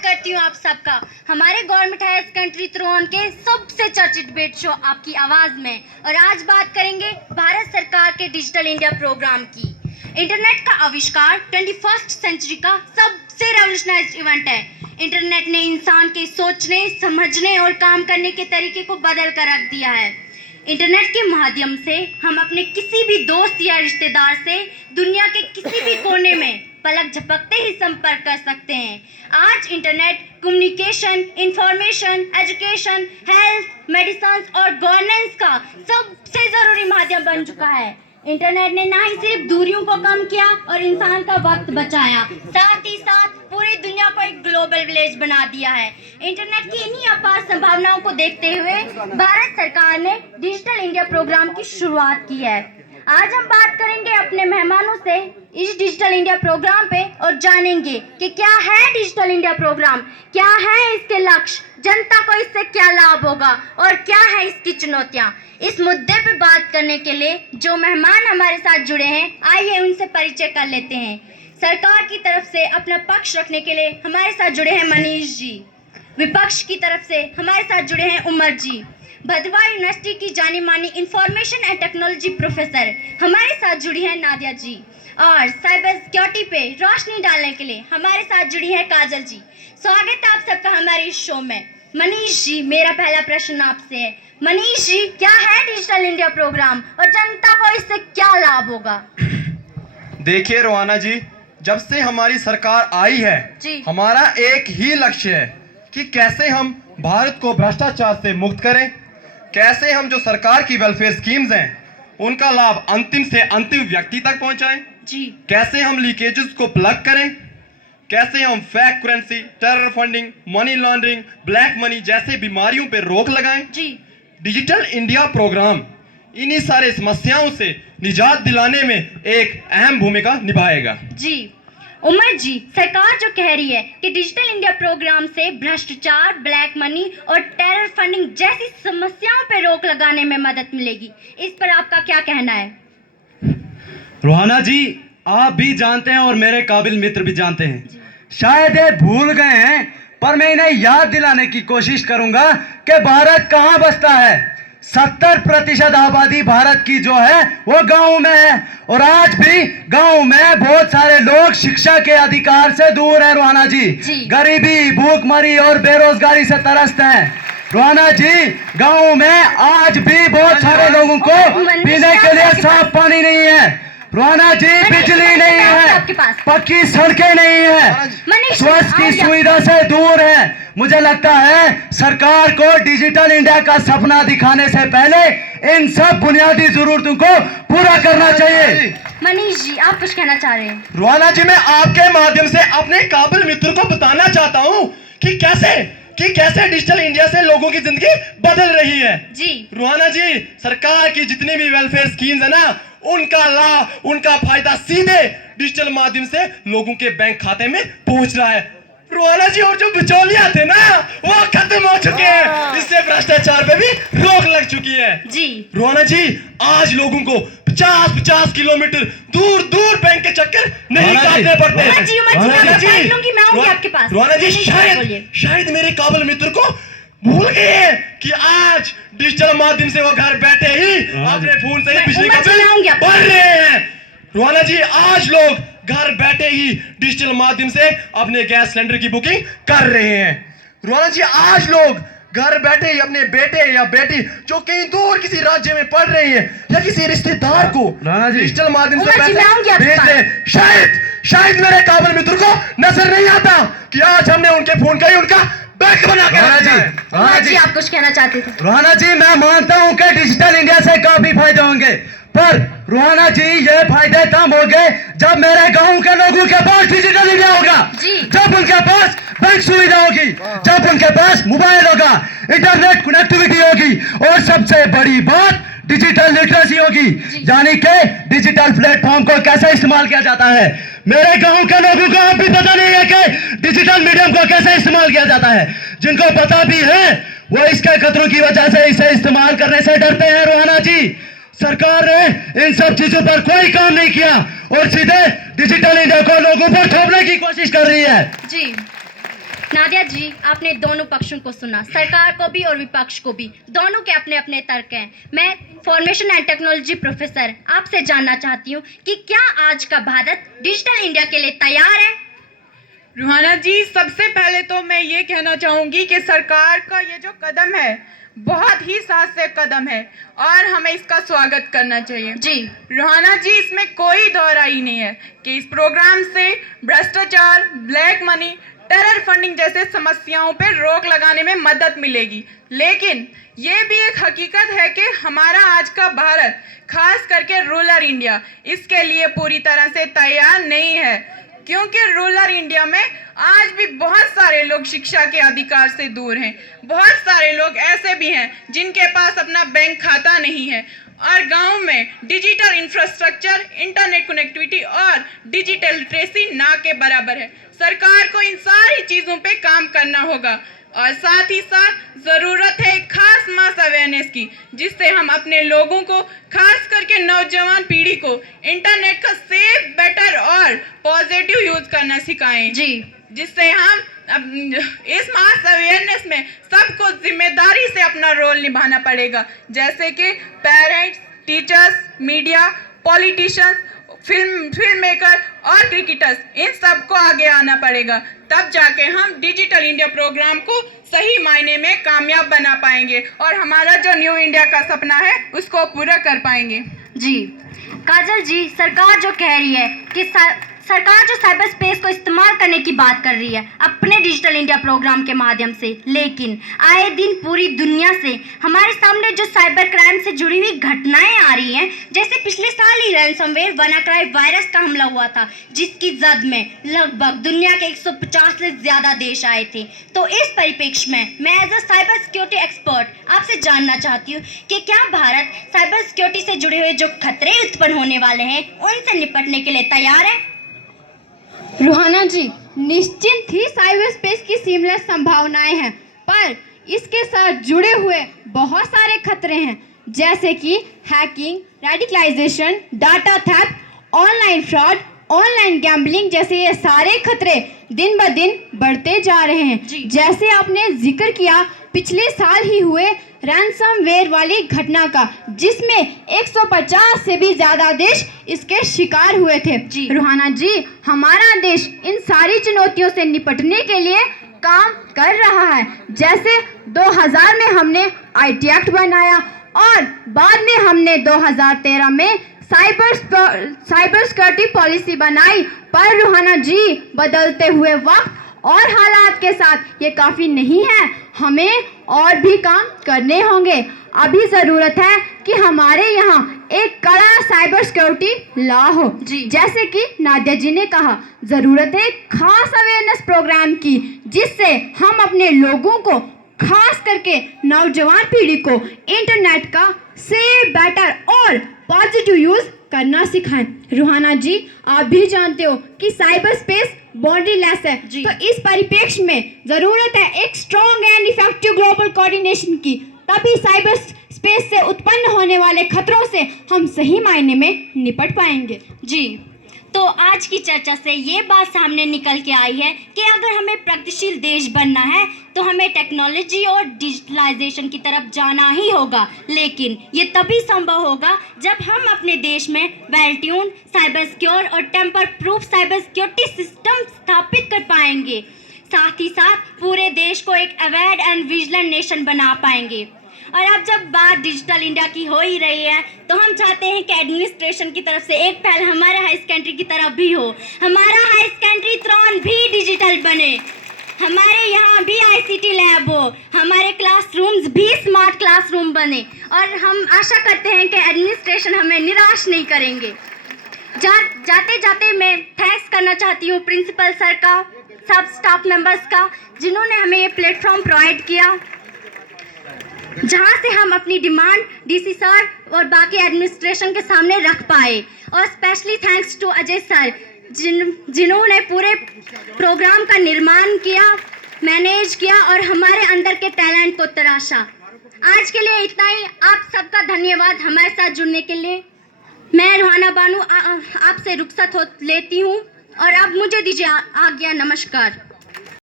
स्वागत करती हूँ आप सबका हमारे गवर्नमेंट हायर कंट्री त्रोन के सबसे चर्चित डिबेट शो आपकी आवाज़ में। और आज बात करेंगे भारत सरकार के डिजिटल इंडिया प्रोग्राम की। इंटरनेट का आविष्कार 21st सेंचुरी का सबसे रेवोल्यूशनाइज्ड इवेंट है। इंटरनेट ने इंसान के सोचने, समझने और काम करने के तरीके को बदल कर रख दिया है। इंटरनेट के माध्यम से हम अपने किसी भी दोस्त या रिश्तेदार से दुनिया के किसी भी कोने में पलक झपकते ही संपर्क कर सकते हैं। आज internet communication, information, education, health, medicine और गवर्नेंस का सबसे ज़रूरी माध्यम बन चुका है। इंटरनेट ने ना ही सिर्फ दूरियों को कम किया और इंसान का वक्त बचाया, साथ ही साथ पूरी दुनिया को एक ग्लोबल विलेज बना दिया है। इंटरनेट की इन्हीं अपार संभावनाओं को देखते हुए भारत सरकार ने डिजिटल इंडिया प्रोग्राम की शुरुआत की है। आज हम बात करेंगे अपने मेहमानों से इस डिजिटल इंडिया प्रोग्राम पे और जानेंगे कि क्या है डिजिटल इंडिया प्रोग्राम, क्या है इसके लक्ष्य, जनता को इससे क्या लाभ होगा और क्या है इसकी चुनौतियाँ। इस मुद्दे पे बात करने के लिए जो मेहमान हमारे साथ जुड़े हैं, आइए उनसे परिचय कर लेते हैं। सरकार की तरफ से अपना पक्ष रखने के लिए हमारे साथ जुड़े हैं मनीष जी। विपक्ष की तरफ से हमारे साथ जुड़े हैं उमर जी। भदवा यूनिवर्सिटी की जानी मानी इंफॉर्मेशन एंड टेक्नोलॉजी प्रोफेसर हमारे साथ जुड़ी है नादिया जी। और साइबर सिक्योरिटी पे रोशनी डालने के लिए हमारे साथ जुड़ी है काजल जी। स्वागत है आप सबका हमारे इस शो में। मनीष जी, मेरा पहला प्रश्न आपसे है। मनीष जी, क्या है डिजिटल इंडिया प्रोग्राम और जनता को इससे क्या लाभ होगा? देखिए रोहाना जी, जब से हमारी सरकार आई है हमारा एक ही लक्ष्य है कि कैसे हम भारत को भ्रष्टाचार से मुक्त करें, कैसे हम जो सरकार की वेलफेयर स्कीम्स हैं उनका लाभ अंतिम से अंतिम व्यक्ति तक पहुंचाएं जी, कैसे हम लीकेजेस को प्लग करें, कैसे हम fake currency, terror funding, money laundering, black money जैसे बीमारियों पर रोक लगाएं जी। डिजिटल इंडिया प्रोग्राम इन्हीं सारे समस्याओं से निजात दिलाने में एक अहम भूमिका निभाएगा जी। उमर जी, सरकार जो कह रही है कि डिजिटल इंडिया प्रोग्राम से भ्रष्टाचार, ब्लैक मनी और टेरर फंडिंग जैसी समस्याओं पर रोक लगाने में मदद मिलेगी, इस पर आपका क्या कहना है? रोहाना जी, आप भी जानते हैं और मेरे काबिल मित्र भी जानते हैं, शायद ये भूल गए हैं, पर मैं इन्हें याद दिलाने की कोशिश करूंगा कि भारत कहां बसता है। 70% आबादी भारत की जो है वो गांव में है और आज भी गांव में बहुत सारे लोग शिक्षा के अधिकार से दूर हैं। रोहाना जी, गरीबी, भूखमरी और बेरोजगारी से तरसते हैं। रोहाना जी, गांव में आज भी बहुत सारे लोगों को पीने के लिए साफ पानी नहीं है। रोहाना जी, बिजली नहीं है, पक्की सड़कें नहीं है, स्वास्थ्य की सुविधा से दूर है। मुझे लगता है सरकार को डिजिटल इंडिया का सपना दिखाने से पहले इन सब बुनियादी जरूरतों को पूरा करना चाहिए। मनीष जी, आप कुछ कहना चाह रहे हैं? रोहाना जी, मैं आपके माध्यम से अपने काबिल मित्र को बताना चाहता हूँ कि कैसे डिजिटल इंडिया से लोगों की जिंदगी बदल रही है जी। रोहाना जी, सरकार की जितनी भी वेलफेयर स्कीम्स है ना, उनका लाभ, उनका फायदा सीधे डिजिटल माध्यम से लोगों के बैंक खाते में पहुंच रहा है। रोहाना जी, और जो बिचौलिया थे ना वो खत्म हो चुके हैं, इससे भ्रष्टाचार पे भी रोक लग चुकी है जी। रोहाना जी, आज लोगों को 50-50 किलोमीटर दूर दूर बैंक के चक्कर नहीं काटने पड़ते। रोहाना जी, शायद मेरे काबिल मित्र को भूल गए कि आज डिजिटल माध्यम से वो घर बैठे ही अपने फोन से बिजली का बिल भर रहे हैं। रोहाना जी, आज लोग घर बैठे ही डिजिटल माध्यम से अपने गैस सिलेंडर की बुकिंग कर रहे हैं। रोहाना जी, आज लोग घर बैठे ही अपने बेटे या बेटी जो कहीं दूर किसी राज्य में पढ़ रहे हैं या किसी रिश्तेदार को डिजिटल माध्यम से पैसे भेज रहे हैं। शायद मेरे काबिल मित्र को नजर नहीं आता कि आज हमने उनके फोन का ही उनका बैंक बना के रोहाना जी, आप कुछ कहना चाहते थे? रोहाना जी, मैं मानता हूं कि डिजिटल इंडिया से काफी फायदे होंगे, पर रोहाना जी ये फायदे तब होंगे जब मेरे गांव के लोगों के पास डिजिटल इंडिया होगा, जब उनके पास बैंक सुविधा होगी, जब उनके पास मोबाइल होगा, इंटरनेट कनेक्टिविटी होगी और सबसे बड़ी बात डिजिटल लिटरेसी होगी, यानी कि डिजिटल प्लेटफॉर्म को कैसे इस्तेमाल किया जाता है। मेरे गांव के लोगों को अब भी पता नहीं है कि डिजिटल मीडियम को कैसे इस्तेमाल किया जाता है। जिनको पता भी है वो इसके खतरों की वजह से इसे इस्तेमाल करने से डरते हैं। रोहाना जी, सरकार ने इन सब चीजों पर कोई काम नहीं किया और सीधे डिजिटल इंडिया को लोगों पर थोपने की कोशिश कर रही है जी। नादिया जी, आपने दोनों पक्षों को सुना, सरकार को भी और विपक्ष को भी। दोनों के अपने अपने तर्क हैं। मैं फॉर्मेशन एंड टेक्नोलॉजी प्रोफेसर आपसे जानना चाहती हूँ कि क्या आज का भारत डिजिटल इंडिया के लिए तैयार है? रूहाना जी, सबसे पहले तो मैं ये कहना चाहूँगी कि सरकार का ये जो कदम है बहुत ही साहसिक कदम है और हमें इसका स्वागत करना चाहिए। जी रूहाना जी, इसमें कोई दौराई नहीं है कि इस प्रोग्राम से भ्रष्टाचार, ब्लैक मनी, टेरर फंडिंग जैसे समस्याओं पर रोक लगाने में मदद मिलेगी। लेकिन ये भी एक हकीकत है कि हमारा आज का भारत, खास करके रूरल इंडिया, इसके लिए पूरी तरह से तैयार नहीं है, क्योंकि रूरल इंडिया में आज भी बहुत सारे लोग शिक्षा के अधिकार से दूर हैं। बहुत सारे लोग ऐसे भी हैं जिनके पास अपना बैंक खाता नहीं है और गांव में डिजिटल इंफ्रास्ट्रक्चर, इंटरनेट कनेक्टिविटी और डिजिटल लिटरेसी ना के बराबर है। सरकार को इन सारी चीज़ों पे काम करना होगा और साथ ही साथ ज़रूरत है खास मास अवेयरनेस की, जिससे हम अपने लोगों को, खास करके नौजवान पीढ़ी को, इंटरनेट का सेफ, बेटर और पॉजिटिव यूज़ करना सिखाएं। जी, जिससे हम इस मास अवेयरनेस में सबको जिम्मेदारी से अपना रोल निभाना पड़ेगा, जैसे कि parents, teachers, media, politicians, film maker और क्रिकेटर्स, इन सबको आगे आना पड़ेगा। तब जाके हम डिजिटल इंडिया प्रोग्राम को सही मायने में कामयाब बना पाएंगे और हमारा जो न्यू इंडिया का सपना है उसको पूरा कर पाएंगे। जी काजल जी, सरकार जो कह रही है कि सरकार जो साइबर स्पेस को इस्तेमाल करने की बात कर रही है अपने डिजिटल इंडिया प्रोग्राम के माध्यम से, लेकिन आए दिन पूरी दुनिया से हमारे सामने जो साइबर क्राइम से जुड़ी हुई घटनाएं आ रही हैं, जैसे पिछले साल ही रैनसमवेयर WannaCry वायरस का हमला हुआ था, जिसकी जद में लगभग दुनिया के 150 से ज़्यादा देश आए थे। तो इस परिप्रेक्ष्य में मैं as a cyber security expert आपसे जानना चाहती हूँ कि क्या भारत साइबर सिक्योरिटी से जुड़े हुए जो खतरे उत्पन्न होने वाले हैं उनसे निपटने के लिए तैयार है? रूहाना जी, निश्चित ही साइबर स्पेस की सीमलेस संभावनाएं हैं, पर इसके साथ जुड़े हुए बहुत सारे खतरे हैं, जैसे कि hacking, radicalisation, data theft, online fraud, online gambling जैसे ये सारे खतरे दिन ब दिन बढ़ते जा रहे हैं। जैसे आपने जिक्र किया पिछले साल ही हुए रैनसमवेयर वाली घटना का, जिसमें 150 से भी ज़्यादा देश इसके शिकार हुए थे। रूहाना जी, हमारा देश इन सारी चुनौतियों से निपटने के लिए काम कर रहा है। जैसे 2000 में हमने IT एक्ट बनाया और बाद में हमने 2013 में साइबर सिक्योरिटी पॉलिसी बनाई। पर रूहाना जी, बदलते हुए वक्त और हालात के साथ ये काफ़ी नहीं है, हमें और भी काम करने होंगे। अभी ज़रूरत है कि हमारे यहाँ एक कड़ा साइबर सिक्योरिटी लॉ हो। जैसे कि नादिया जी ने कहा, ज़रूरत है खास अवेयरनेस प्रोग्राम की, जिससे हम अपने लोगों को, खास करके नौजवान पीढ़ी को इंटरनेट का सेफ, बेटर और पॉजिटिव यूज़ करना सिखाएं। रूहाना जी, आप भी जानते हो कि साइबर स्पेस बाउंड्रीलेस है, तो इस परिप्रेक्ष्य में ज़रूरत है एक strong and effective global coordination की। तभी साइबर स्पेस से उत्पन्न होने वाले खतरों से हम सही मायने में निपट पाएंगे। जी, तो आज की चर्चा से ये बात सामने निकल के आई है कि अगर हमें प्रगतिशील देश बनना है तो हमें टेक्नोलॉजी और डिजिटलाइजेशन की तरफ जाना ही होगा, लेकिन ये तभी संभव होगा जब हम अपने देश में वेल ट्यून्ड, साइबर सिक्योर और tamper proof cyber security system स्थापित कर पाएंगे। साथ ही साथ पूरे देश को एक अवेयर एंड विजिलेंट नेशन बना पाएंगे। और अब जब बात डिजिटल इंडिया की हो ही रही है, तो हम चाहते हैं कि एडमिनिस्ट्रेशन की तरफ से एक पहल हमारे हाई सेकेंडरी की तरफ भी हो। हमारा हाई सेकेंडरी त्रोन भी डिजिटल बने, हमारे यहाँ भी ICT लैब हो, हमारे क्लासरूम्स भी स्मार्ट क्लासरूम बने, और हम आशा करते हैं कि एडमिनिस्ट्रेशन हमें निराश नहीं करेंगे। जाते जाते मैं थैंक्स करना चाहती हूँ प्रिंसिपल सर का, सब स्टाफ मेंबर्स का, जिन्होंने हमें ये प्लेटफॉर्म प्रोवाइड किया, जहाँ से हम अपनी डिमांड DC सर और बाकी एडमिनिस्ट्रेशन के सामने रख पाए। और specially thanks to Ajay sir, जिन्होंने पूरे प्रोग्राम का निर्माण किया, मैनेज किया और हमारे अंदर के टैलेंट को तराशा। आज के लिए इतना ही। आप सबका धन्यवाद हमारे साथ जुड़ने के लिए। मैं रूहाना बानू आपसे रुखसत लेती हूँ और अब मुझे दीजिए आज्ञा। नमस्कार।